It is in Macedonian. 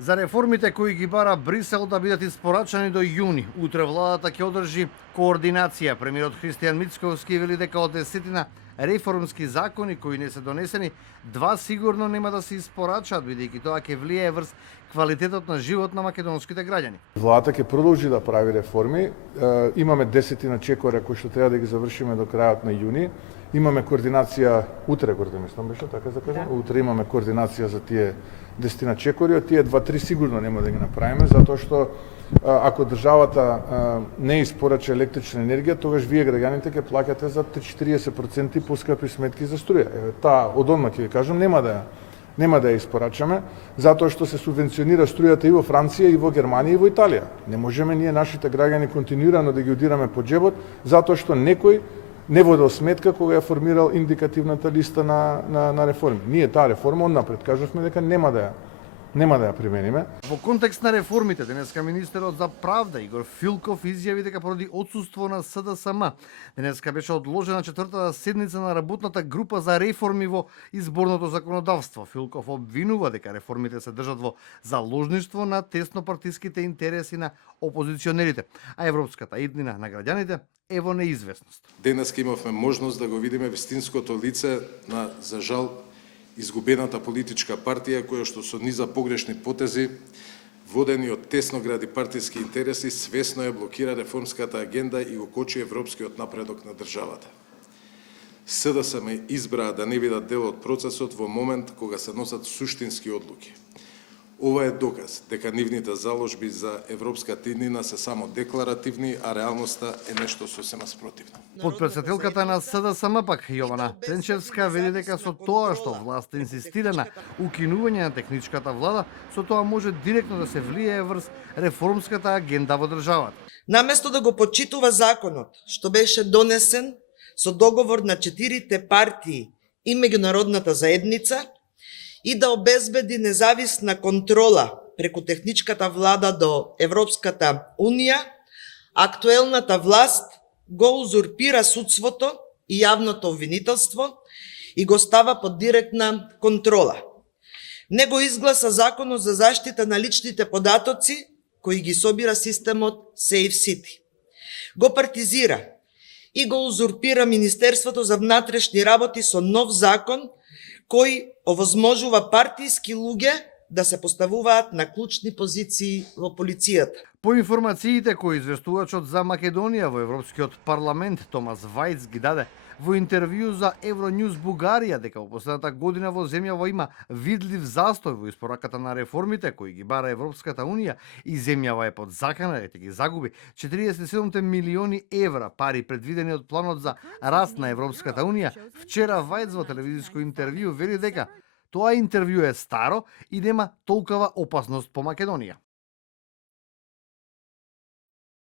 За реформите кои ги бара Брисел да бидат испорачани до јуни, утре владата ќе одржи координација. Премиерот Христијан Мицковски вели дека од 10 реформски закони кои не се донесени, 2 сигурно нема да се испорачаат, бидејќи тоа ќе влијае врз квалитетот на живот на македонските граѓани. Владата ќе продолжи да прави реформи. Имаме 10 чекора кои што треба да ги завршиме до крајот на јуни. Имаме координација утре, мислам беше така за кажам. Утре имаме координација за тие 10 чекори, од тие 2-3 сигурно нема да ги направиме, затоа што ако државата не испорача електрична енергија, тогаш вие граѓаните ќе плаќате за 40% поскапи сметки за струја. Таа одма ќе ви кажам нема да ја испорачаме, затоа што се субвенционира струјата и во Франција, и во Германија, и во Италија. Не можеме ние нашите граѓани континуирано да ги удираме по џебот, затоа што некој не водел сметка кога ја формирал индикативната листа на реформи. Ние таа реформа однапред кажавме дека нема да ја примениме. Во контекст на реформите, денеска министерот за правда Игор Филков изјави дека поради отсуство на СДСМ, денеска беше одложена 4-та седница на работната група за реформи во изборното законодавство. Филков обвинува дека реформите се држат во заложништво на теснопартиските интереси на опозиционерите, а европската иднина на граѓаните е во неизвестност. Денеска имавме можност да го видиме вистинското лице на, за жал, изгубената политичка партија која што со низа погрешни потези, водени од тесногради партиски интереси, свесно ја блокира реформската агенда и го кочи европскиот напредок на државата. СДСМ избраа да не бидат дел од процесот во момент кога се носат суштински одлуки. Ова е доказ дека нивните заложби за европската иднина се само декларативни, а реалноста е нешто сосема спротивно. Подпредседателката на СДСМ пак Јована Тренчевска вели дека со тоа што власта инсистира на укинување на техничката влада, со тоа може директно да се влијае врз реформската агенда во државата. Наместо да го почитува законот што беше донесен со договор на 4 партии и меѓународната заедница, и да обезбеди независна контрола преку техничката влада до Европската Унија, актуелната власт го узурпира судството и јавното обвинителство и го става под директна контрола. Не го изгласа законот за заштита на личните податоци, кои ги собира системот Safe City. Го партизира и го узурпира Министерството за внатрешни работи со нов закон, кој овозможува партиски луѓе да се поставуваат на клучни позиции во полицијата. По информациите кои известувачот за Македонија во Европскиот парламент Томас Вајц ги даде во интервју за Евроньюз Бугарија дека во последната година во земјава има видлив застој во испораката на реформите кои ги бара Европската Унија и земјава е под закана дека ги загуби 47 милиони евра пари предвидени од планот за раст на Европската Унија. Вчера Вајц во телевизиско интервју вели дека тоа интервју е старо и нема толкова опасност по Македонија.